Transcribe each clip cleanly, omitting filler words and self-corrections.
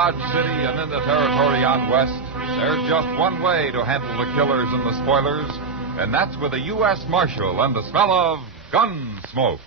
Dodge City and in the territory on west, there's just one way to handle the killers and the spoilers, and that's with a U.S. Marshal and the smell of Gunsmoke.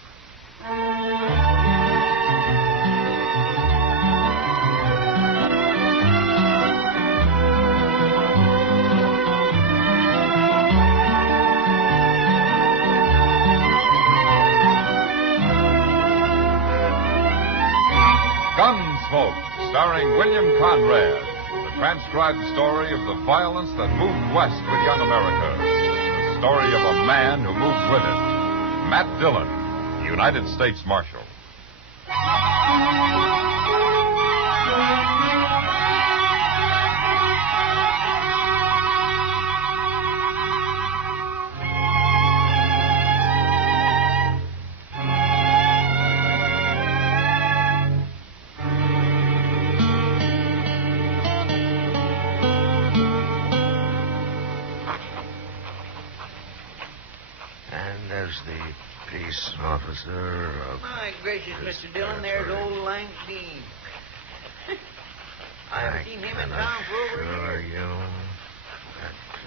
Gunsmoke, starring William Conrad, the transcribed story of the violence that moved west with young America. The story of a man who moved with it. Matt Dillon, United States Marshal. The peace officer of... My gracious, Mr. Dillon, there's old Lank Dean. I haven't seen him in town for over a year.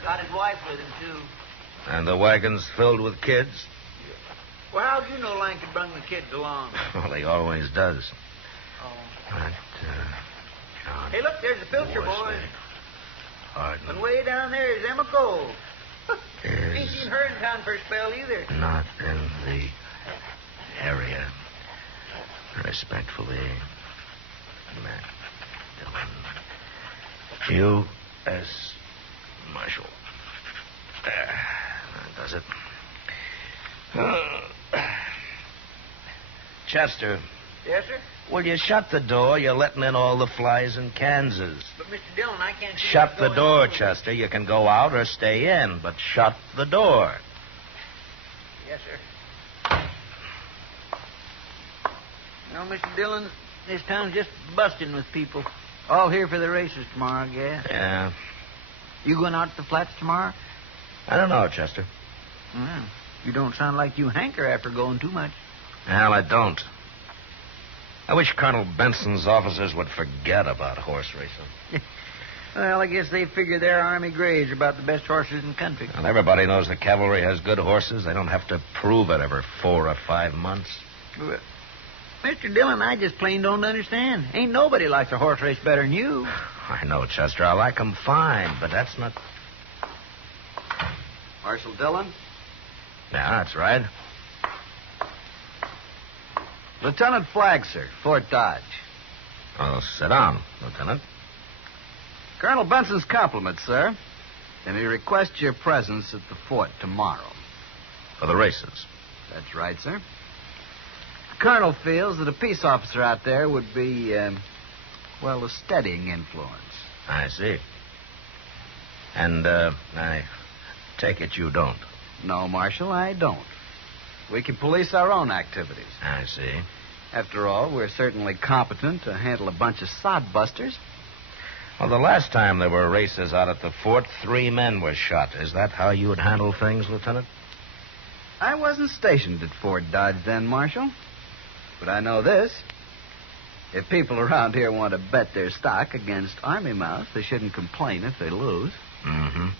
Got his wife with him, too. And the wagon's filled with kids? Well, how'd you know Lank had brung the kids along? Well, he always does. Oh. But, John... Hey, look, there's the Pilcher boys. Harte. And way down there is Emma Cole. Ain't Is seen her in town for a spell either. not in the area. Respectfully, Matt Dillon. U.S. Marshal. There. That does it. Chester, Yes, sir? will you shut the door? You're letting in all the flies in Kansas. But, Mr. Dillon, I can't see Shut what's the going door, on. Chester. You can go out or stay in, but shut the door. Yes, sir. No, Mr. Dillon, this town's just busting with people. All here for the races tomorrow, I guess. Yeah. You going out to the flats tomorrow? I don't know, Chester. Well, you don't sound like you hanker after going too much. Well, I don't. I wish Colonel Benson's officers would forget about horse racing. Well, I guess they figure their Army Greys are about the best horses in the country. And everybody knows the cavalry has good horses. They don't have to prove it every 4 or 5 months. Well, Mr. Dillon, I just plain don't understand. Ain't nobody likes a horse race better than you. I know, Chester. I like 'em fine, but that's not... Marshal Dillon? Yeah, that's right. Lieutenant Flagg, sir, Fort Dodge. Well, sit down, Lieutenant. Colonel Benson's compliments, sir. And he requests your presence at the fort tomorrow. For the races. That's right, sir. The colonel feels that a peace officer out there would be, well, a steadying influence. I see. And, I take it you don't. No, Marshal, I don't. We can police our own activities. I see. After all, we're certainly competent to handle a bunch of sodbusters. Well, the last time there were races out at the fort, 3 men were shot. Is that how you would handle things, Lieutenant? I wasn't stationed at Fort Dodge then, Marshal. But I know this. If people around here want to bet their stock against Army Mouse, they shouldn't complain if they lose. Mm-hmm.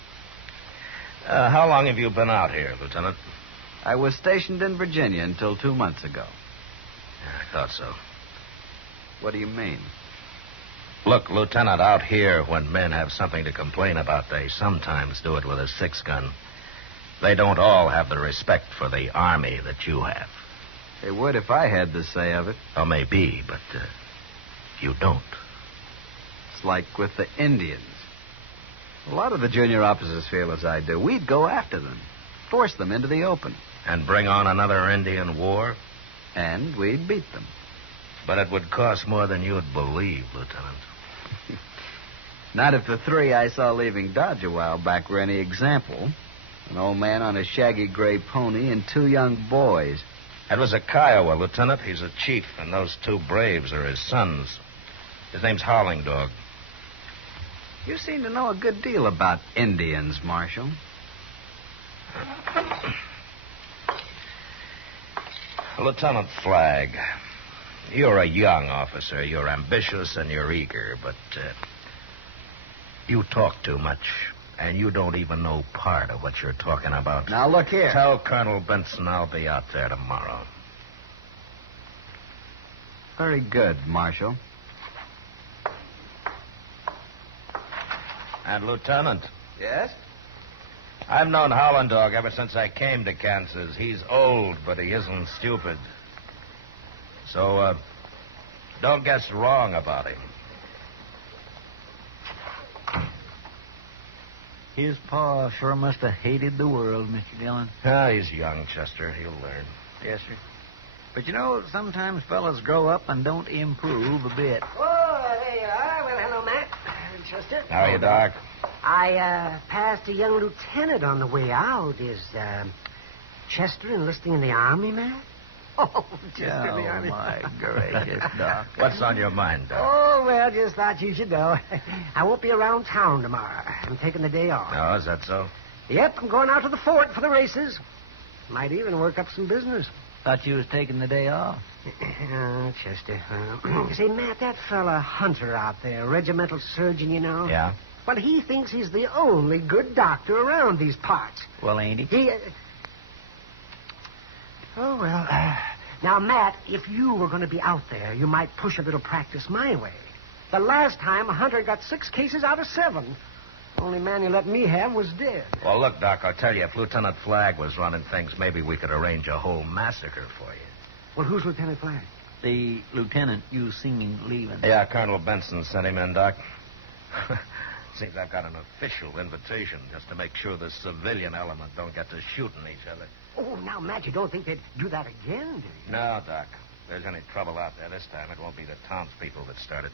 How long have you been out here, Lieutenant? I was stationed in Virginia until 2 months ago. I thought so. What do you mean? Look, Lieutenant, out here, when men have something to complain about, they sometimes do it with a 6-gun. They don't all have the respect for the Army that you have. They would if I had the say of it. Or maybe, but you don't. It's like with the Indians. A lot of the junior officers feel as I do. We'd go after them, force them into the open. And bring on another Indian war? And we'd beat them. But it would cost more than you'd believe, Lieutenant. Not if the 3 I saw leaving Dodge a while back were any example. An old man on a shaggy gray pony and 2 young boys. That was a Kiowa, Lieutenant. He's a chief, and those 2 braves are his sons. His name's Howling Dog. You seem to know a good deal about Indians, Marshal. Lieutenant Flagg, You're a young officer. You're ambitious and you're eager, but you talk too much, and you don't even know part of what you're talking about. Now, look here. Tell Colonel Benson I'll be out there tomorrow. Very good, Marshal. And, Lieutenant, Yes? I've known Howland Dog ever since I came to Kansas. He's old, but he isn't stupid. So, don't guess wrong about him. His pa sure must have hated the world, Mr. Dillon. Ah, he's young, Chester. He'll learn. Yes, sir. But you know, sometimes fellas grow up and don't improve a bit. Oh, there you are. Well, hello, Matt. Chester. How are you, Doc? I passed a young lieutenant on the way out. Is Chester enlisting in the Army, Matt? Oh, Chester in the Army. My gracious, Doc. What's on your mind, Doc? Oh, well, just thought you should know. I won't be around town tomorrow. I'm taking the day off. Oh, is that so? Yep, I'm going out to the fort for the races. Might even work up some business. Thought you was taking the day off. Oh, Chester. Say, Matt, that fella Hunter out there, regimental surgeon, you know. Yeah? Well, he thinks he's the only good doctor around these parts. Well, ain't he? He. Oh, well. Now, Matt, if you were going to be out there, you might push a little practice my way. The last time, Hunter got 6 cases out of 7. The only man you let me have was dead. Well, look, Doc, I'll tell you, if Lieutenant Flagg was running things, maybe we could arrange a whole massacre for you. Well, who's Lieutenant Flagg? The lieutenant you seen leaving. Yeah, Colonel Benson sent him in, Doc. Seems I've got an official invitation just to make sure the civilian element don't get to shooting each other. Oh, now, Matt, you don't think they'd do that again, do you? No, Doc. If there's any trouble out there this time, it won't be the townspeople that start it.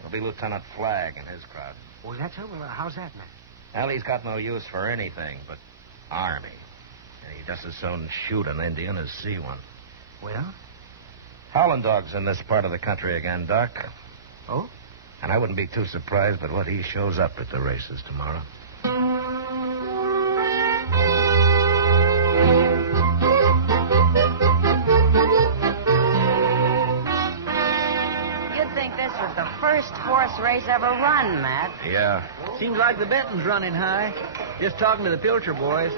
It'll be Lieutenant Flagg and his crowd. Oh, is that so? Well, how's that, Matt? Well, he's got no use for anything but army. And he just as soon shoot an Indian as see one. Well? Howland Dog's in this part of the country again, Doc. Oh? And I wouldn't be too surprised but what he shows up at the races tomorrow. You'd think this was the first horse race ever run, Matt. Yeah. Seems like the betting's running high. Just talking to the Pilcher boys.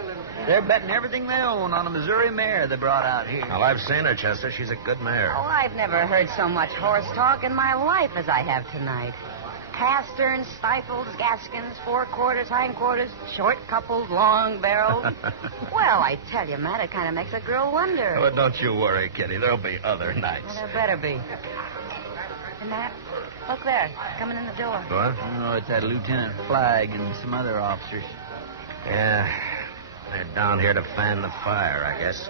They're betting everything they own on a Missouri mare they brought out here. Well, I've seen her, Chester. She's a good mare. Oh, I've never heard so much horse talk in my life as I have tonight. Pasterns, stifles, gaskins, forequarters, hindquarters, short coupled, long barreled. Well, I tell you, Matt, it kind of makes a girl wonder. Well, don't you worry, Kitty. There'll be other nights. Well, there better be. Hey, Matt, look there, coming in the door. What? Oh, it's that Lieutenant Flagg and some other officers. Yeah. They're down here to fan the fire, I guess.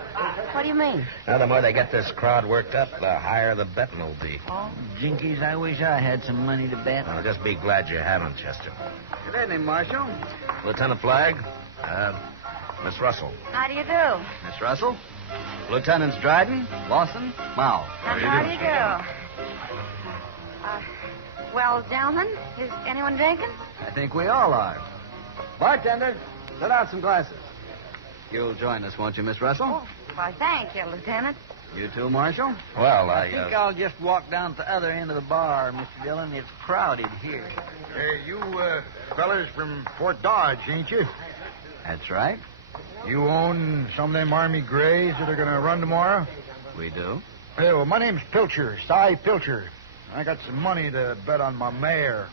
What do you mean? Now, the more they get this crowd worked up, the higher the betting will be. Oh, Jinkies, I wish I had some money to bet. Well, just be glad you haven't, Chester. Good evening, Marshal. Lieutenant Flagg, Miss Russell. how do you do? Miss Russell. Lieutenants Dryden, Lawson, Mao. How do you do? Well, gentlemen, is anyone drinking? I think we all are. Bartender, set out some glasses. You'll join us, won't you, Miss Russell? Oh, well, thank you, Lieutenant. You too, Marshal? Well, I think I'll just walk down to the other end of the bar, Mr. Dillon. It's crowded here. Hey, you fellas from Fort Dodge, ain't you? That's right. You own some of them Army Grays that are going to run tomorrow? We do. Hey, well, my name's Pilcher, Cy Pilcher. I got some money to bet on my mare.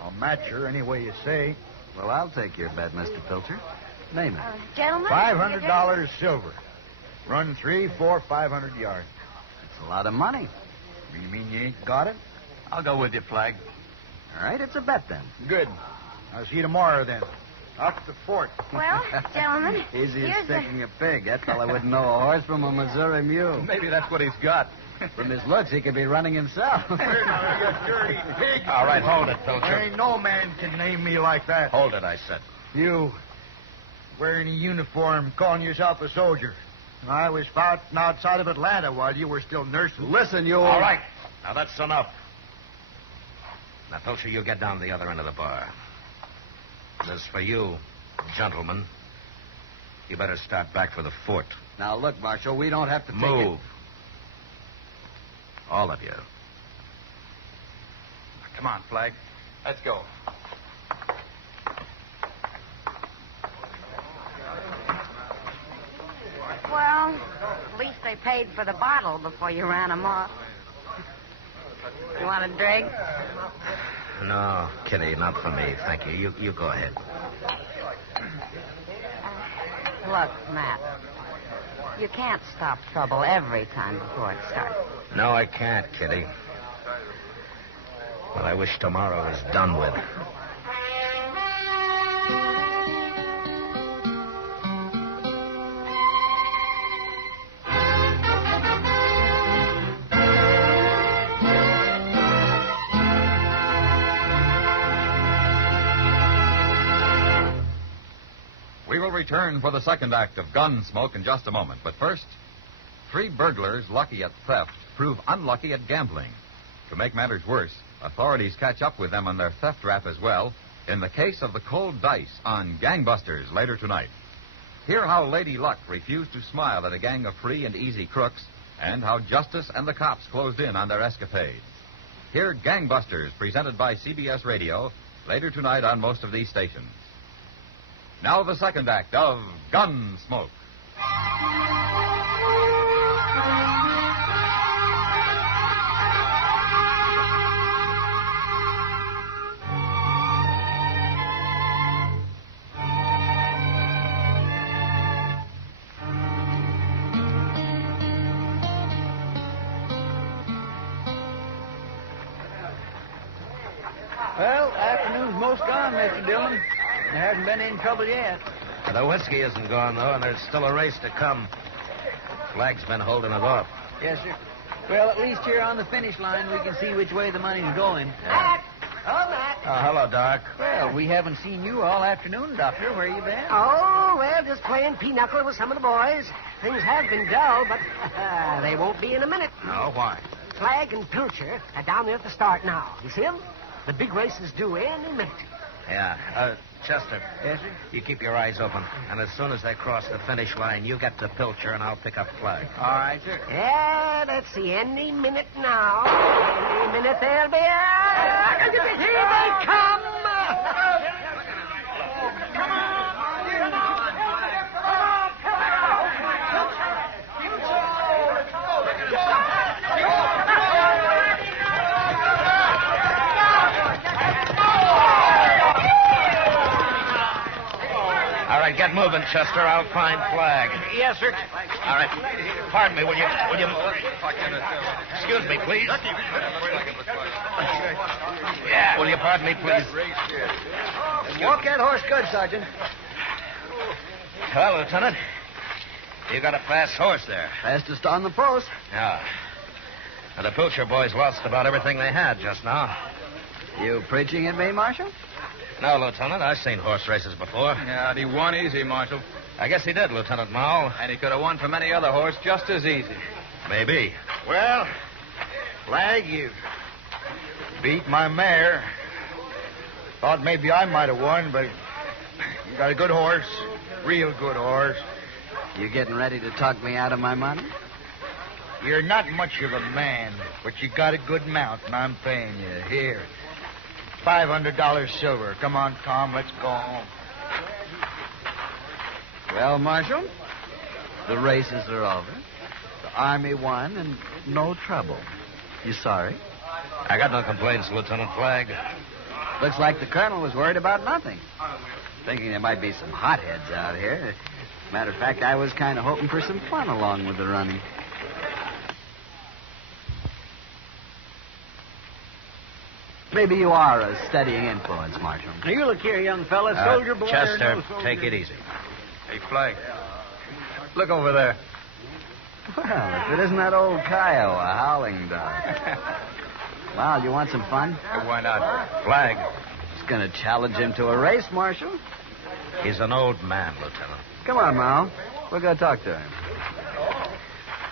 I'll match her any way you say. Well, I'll take your bet, Mr. Pilcher. Name it. Gentlemen? $500 silver. Run 3, 4, 500 yards. It's a lot of money. You mean you ain't got it? I'll go with you, Flagg. All right, it's a bet then. Good. I'll see you tomorrow then. Out to the fort. Well, gentlemen, Easy as here's the... sticking a pig. That fella wouldn't know a horse from a Missouri mule. Maybe that's what he's got. From his looks, he could be running himself. Here now, you dirty pig. All right, hold it, There Pilcher. ain't no man can name me like that. Hold it, I said. You wearing a uniform, calling yourself a soldier. I was fighting outside of Atlanta while you were still nursing. Listen, you... All right. Now, that's enough. Now, Pilcher, you get down to the other end of the bar. As for you, gentlemen, you better start back for the fort. Now, look, Marshal, we don't have to take Move. it... All of you. Come on, Flag. Let's go. Well, at least they paid for the bottle before you ran them off. You want a drink? No, Kitty, not for me. Thank you. You go ahead. Look, Matt, you can't stop trouble every time before it starts. No, I can't, Kitty. But I wish tomorrow was done with. We will return for the second act of Gunsmoke in just a moment. But first, 3 burglars lucky at theft prove unlucky at gambling. To make matters worse, authorities catch up with them on their theft rap as well in the case of the cold dice on Gangbusters later tonight. Hear how Lady Luck refused to smile at a gang of free and easy crooks and how justice and the cops closed in on their escapades. Hear Gangbusters presented by CBS Radio later tonight on most of these stations. Now the second act of Gunsmoke. Well, afternoon's most gone, Mr. Dillon. There hasn't been any trouble yet. The whiskey isn't gone, though, and there's still a race to come. Flag's been holding it off. Yes, sir. Well, at least here on the finish line, we can see which way the money's going. Matt! Oh, Matt. Oh, hello, Doc. Well, we haven't seen you all afternoon, Doctor. Where you been? Oh, well, just playing pinochle with some of the boys. Things have been dull, but they won't be in a minute. Oh, why? Flag and Pilcher are down there at the start now. You see them? The big race is due any minute. Yeah. Chester. Yes, sir? You keep your eyes open. And as soon as they cross the finish line, you get to Pilcher, and I'll pick up Flag. All right, sir. Yeah, let's see. Any minute now. Any minute they'll be... Here they come! All right, get moving, Chester. I'll find Flag. Yes, sir. All right. Pardon me, will you... Excuse me, please. Yeah, will you pardon me, please? Walk that horse good, Sergeant. Well, Lieutenant, you got a fast horse there. Fastest on the post. Yeah. And the Pilcher boys lost about everything they had just now. You preaching at me, Marshal? No, Lieutenant, I've seen horse races before. Yeah, and he won easy, Marshal. I guess he did, Lieutenant Mowell. And he could have won from any other horse just as easy. Maybe. Well, Flag, you beat my mare. Thought maybe I might have won, but you got a good horse. Real good horse. You getting ready to talk me out of my money? You're not much of a man, but you got a good mount, and I'm paying you. Here. $500 silver. Come on, Tom, let's go home. Well, Marshal, the races are over. The Army won, and no trouble. You sorry? I got no complaints, Lieutenant Flag. Looks like the Colonel was worried about nothing. Thinking there might be some hotheads out here. Matter of fact, I was kind of hoping for some fun along with the running. Maybe you are a steadying influence, Marshal. Now, you look here, young fella. Soldier boy or Chester, no soldier. take it easy. Hey, Flag. Look over there. Well, if it isn't that old Kyle, a howling dog. Well, you want some fun? Hey, why not? Flag. Just going to challenge him to a race, Marshal. He's an old man, Lieutenant. Come on, Mal. We'll go talk to him.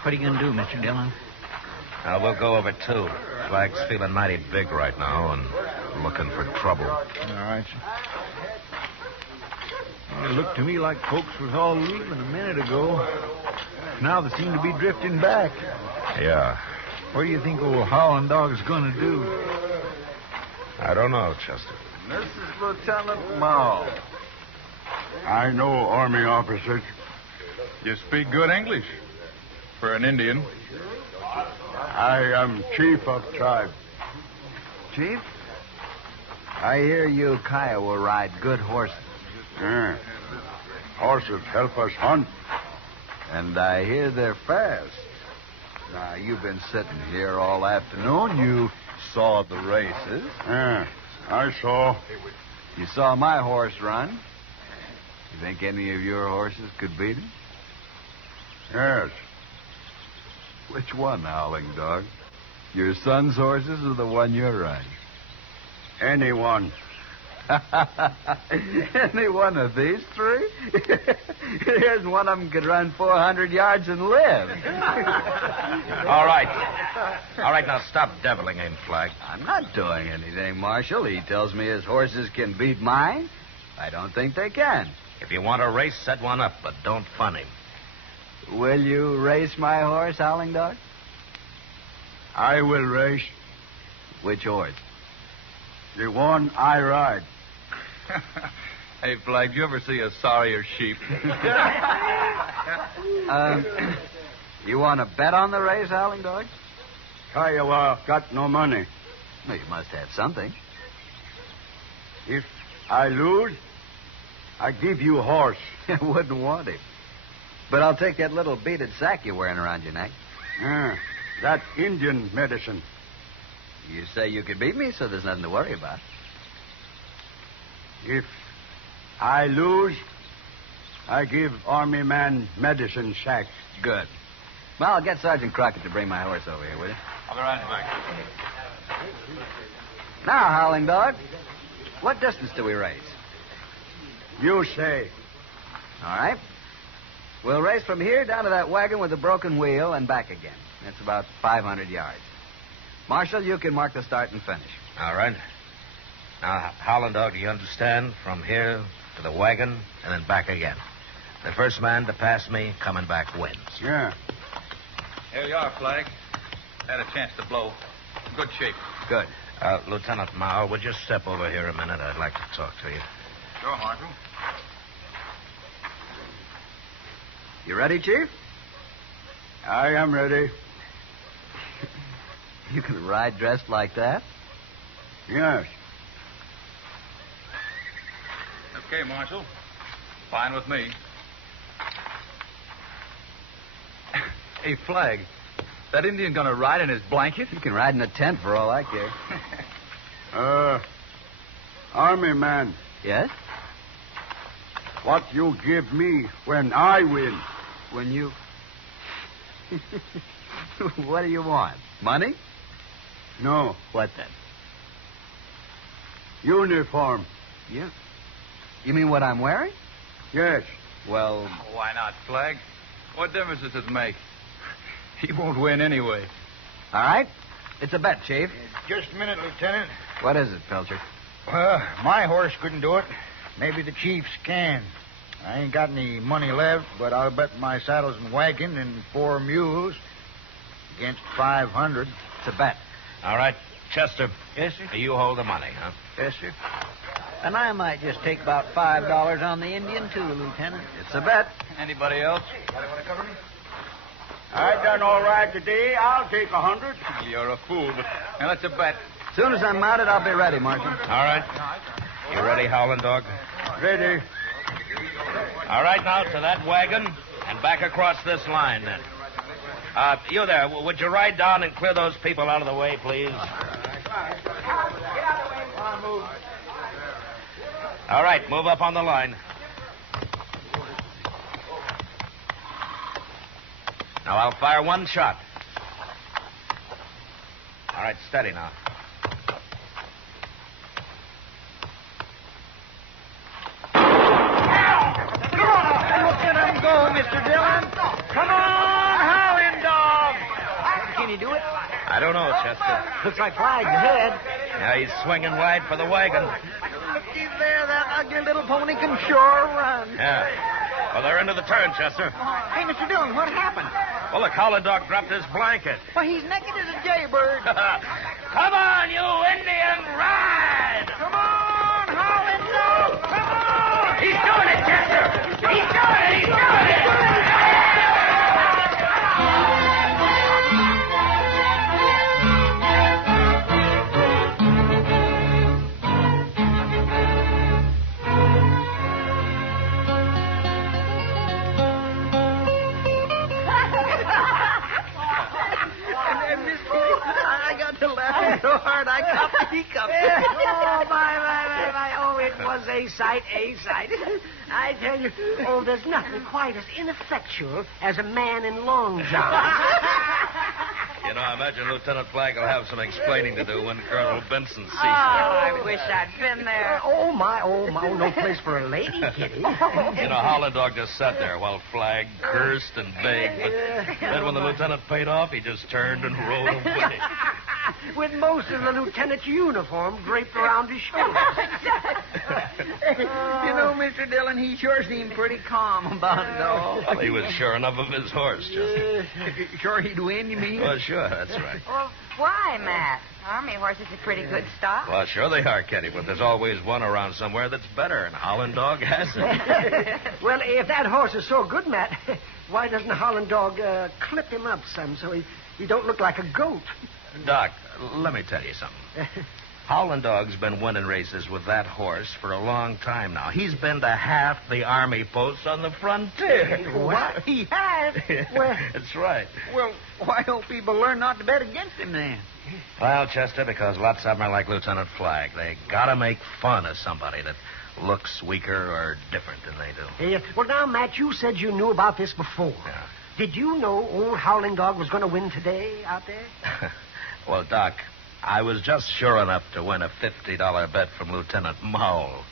What are you going to do, Mr. Dillon? We'll go over, too. Flag's feeling mighty big right now and looking for trouble. All right. It looked to me like folks was all leaving a minute ago. Now they seem to be drifting back. Yeah. What do you think old Howling Dog's going to do? I don't know, Chester. This is Lieutenant Mao. I know Army officers. You speak good English for an Indian. I am chief of tribe. Chief, I hear you Kiowa ride good horses. Yeah. Horses help us hunt. And I hear they're fast. Now, you've been sitting here all afternoon. You saw the races. Yeah, I saw. You saw my horse run. You think any of your horses could beat him? Yes. Which one, Howling Dog? Your son's horses or the one you're riding? Anyone. Any one of these three? Here's one of them could run 400 yards and live. All right. All right, now stop deviling him, Flag. I'm not doing anything, Marshal. He tells me his horses can beat mine. I don't think they can. If you want a race, set one up, but don't fun him. Will you race my horse, Howling Dog? I will race. Which horse? The one I ride. Hey, Flag, you ever see a sorrier sheep? You want to bet on the race, Howling Dog? Kiowa got no money. Well, you must have something. If I lose, I give you a horse. I wouldn't want him. But I'll take that little beaded sack you're wearing around your neck. Yeah, that Indian medicine. You say you could beat me, so there's nothing to worry about. If I lose, I give Army man medicine sack. Good. Well, I'll get Sergeant Crockett to bring my horse over here, will you? I'll be right back. Now, Howling Dog, what distance do we race? You say. All right. We'll race from here down to that wagon with the broken wheel and back again. That's about 500 yards. Marshal, you can mark the start and finish. All right. Now, Howling Dog, do you understand? From here to the wagon and then back again. The first man to pass me coming back wins. Yeah. Here you are, Flag. Had a chance to blow. Good shape. Good. Lieutenant Mao, would you step over here a minute? I'd like to talk to you. Sure, Marshal. You ready, Chief? I am ready. You can ride dressed like that? Yes. Okay, Marshal. Fine with me. Hey, Flag, that Indian gonna ride in his blanket? You can ride in a tent for all I care. Army man, Yes? what you give me when I win? When you... What do you want? Money? No. What then? Uniform. Yeah. You mean what I'm wearing? Yes. Well... Why not, Flag? What difference does it make? He won't win anyway. All right. It's a bet, Chief. Just a minute, Lieutenant. What is it, Pelcher? My horse couldn't do it. Maybe the chief's can. I ain't got any money left, but I'll bet my saddles and wagon and 4 mules against 500. It's a bet. All right. Chester. Yes, sir. You hold the money, huh? Yes, sir. And I might just take about $5 on the Indian, too, Lieutenant. It's a bet. Anybody else? I done all right today. I'll take 100. You're a fool, but now that's a bet. As soon as I'm mounted, I'll be ready, Marshal. All right. You ready, Howling Dog? Ready. All right, now to that wagon and back across this line, then. You there, would you ride down and clear those people out of the way, please? All right, move up on the line. Now, I'll fire one shot. All right, steady now. Look at him go, Mr. Dillon. Come on, Howling Dog. Can he do it? I don't know, Chester. Looks like Flag's ahead. Yeah, he's swinging wide for the wagon. Looky there, that ugly little pony can sure run. Yeah. Well, they're into the turn, Chester. Hey, Mr. Dillon, what happened? Well, look, Howling Dog dropped his blanket. Well, he's naked as a jaybird. Come on, you Indian, ride! Come on, Howling Dog! Come on! He's doing it, Chester! He's doing it! He's doing it! I got to laugh so hard I got the hiccups. Oh, my. Oh, it was a sight, a sight. I tell you, there's nothing quite as ineffectual as a man in long johns. You know, I imagine Lieutenant Flagg will have some explaining to do when Colonel Benson sees him. I wish I'd been there. Oh, my. No place for a lady, Kitty. You know, Howling Dog just sat there while Flagg cursed and begged, but then when the lieutenant paid off, he just turned and rode away. With most of the lieutenant's uniform draped around his shoulders. You know, Mr. Dillon, he sure seemed pretty calm about it all. Well, he was sure enough of his horse, just. Sure he'd win, you mean? Well, sure, that's right. Well, why, Matt? Army horses are pretty good stock. Well, sure they are, Kitty, but there's always one around somewhere that's better, and Howling Dog has it. Well, if that horse is so good, Matt, why doesn't Howling Dog clip him up some so he don't look like a goat? Doc, let me tell you something. Howling Dog's been winning races with that horse for a long time now. He's been to half the army posts on the frontier. What? He has? Well, that's right. Well, why don't people learn not to bet against him then? Well, Chester, because lots of them are like Lieutenant Flagg. They gotta make fun of somebody that looks weaker or different than they do. Well, now, Matt, you said you knew about this before. Yeah. Did you know old Howling Dog was going to win today out there? Well, Doc, I was just sure enough to win a $50 bet from Lieutenant Mowell.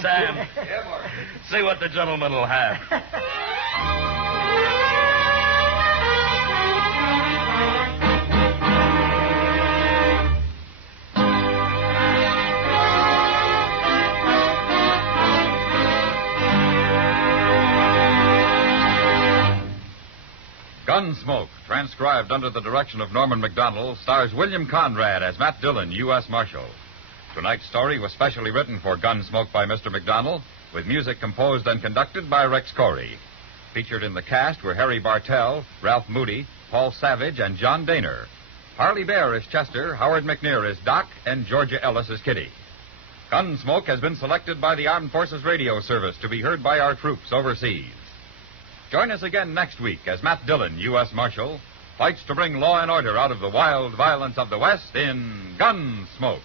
Sam, see what the gentleman will have. Gunsmoke, transcribed under the direction of Norman Macdonnell, stars William Conrad as Matt Dillon, U.S. Marshal. Tonight's story was specially written for Gunsmoke by Mr. Macdonnell, with music composed and conducted by Rex Corey. Featured in the cast were Harry Bartell, Ralph Moody, Paul Savage, and John Daner. Harley Bear is Chester, Howard McNear is Doc, and Georgia Ellis is Kitty. Gunsmoke has been selected by the Armed Forces Radio Service to be heard by our troops overseas. Join us again next week as Matt Dillon, U.S. Marshal, fights to bring law and order out of the wild violence of the West in Gunsmoke.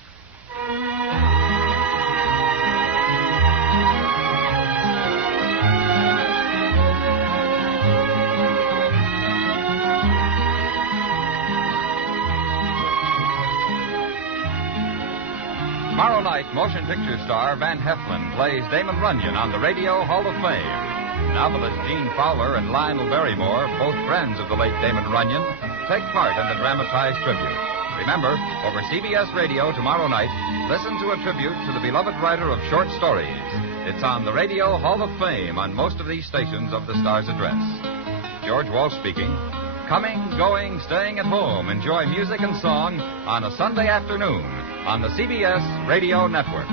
Tomorrow night, motion picture star Van Heflin plays Damon Runyon on the Radio Hall of Fame. Novelist Gene Fowler and Lionel Barrymore, both friends of the late Damon Runyon, take part in the dramatized tribute. Remember, over CBS Radio tomorrow night, listen to a tribute to the beloved writer of short stories. It's on the Radio Hall of Fame on most of these stations of the Star's address. George Walsh speaking. Coming, going, staying at home. Enjoy music and song on a Sunday afternoon on the CBS Radio Network.